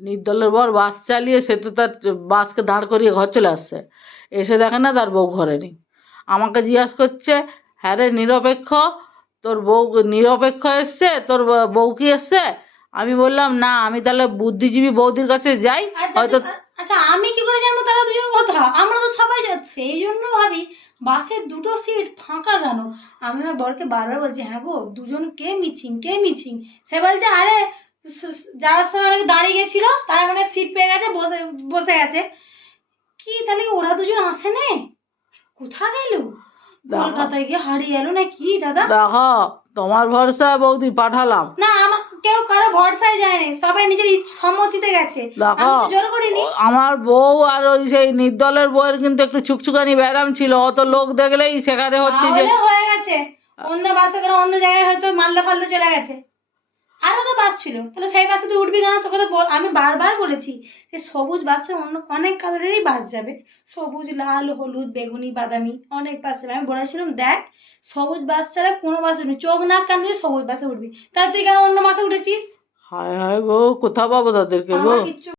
নির্দলের বর বাস চালিয়ে সে তো তার বাসকে দাঁড় করিয়ে ঘর চলে আসছে, এসে দেখে না তার বউ ঘরে নেই। আমাকে জিজ্ঞাসা করছে, হ্যাঁ রে নিরপেক্ষ, তোর বউ নিরপেক্ষ এসছে, তোর বউ কি এসছে? আমি বললাম না, আমি তাহলে বুদ্ধিজীবী বৌদির কাছে যাই, হয়তো। আচ্ছা আমি কি করে জানবো তারা দুজন কথা? আমরা তো সবাই যাচ্ছে, এই জন্য ভাবি বাসের দুটো সিট ফাঁকা কেন। আমি আমার বরকে বারবার বলছি, হ্যাঁ গো দুজন কে মিছিং কে মিছিং। সে বলছে আরে যাওয়ার সময় অনেক দাঁড়িয়ে গেছিল, তারা মানে সিট পেয়ে গেছে, বসে বসে গেছে। কি তাহলে ওরা দুজন আসে নে? কোথা গেল? কলকাতায় গিয়ে হারিয়ে গেল না কি দাদা? দেখো, তোমার ভরসা বৌদি পাঠালাম না আমাকে কেউ কারো ভরসায় যায়নি, সবাই নিজের সম্মতিতে গেছে, আমি তো জোর করিনি। আমার বউ আর ওই সেই নির্দলের বউয়ের কিন্তু একটু ছুকছুকানি ব্যারাম ছিল, অত লোক দেখলেই সেখানে হচ্ছে যে হয়ে গেছে অন্য বাসে করে অন্য জায়গায় হয়তো মালদা ফালদা চলে গেছে। আরো তো বাস ছিল, তাহলে সেই বাসে তুই উঠবি কেন? তোকে তো আমি বারবার বলেছি যে সবুজ বাসে অন্য অনেক কালারেরই বাস যাবে, সবুজ লাল হলুদ বেগুনি বাদামি অনেক বাস যাবে। আমি বলেছিলাম দেখ সবুজ বাস ছাড়া কোনো বাসে উঠবি, চোখ নাক কান দিয়ে সবুজ বাসে উঠবি, তাহলে তুই কেন অন্য বাসে উঠেছিস? হায় হায় গো, কোথা পাবো তাদেরকে গো? কিচ্ছু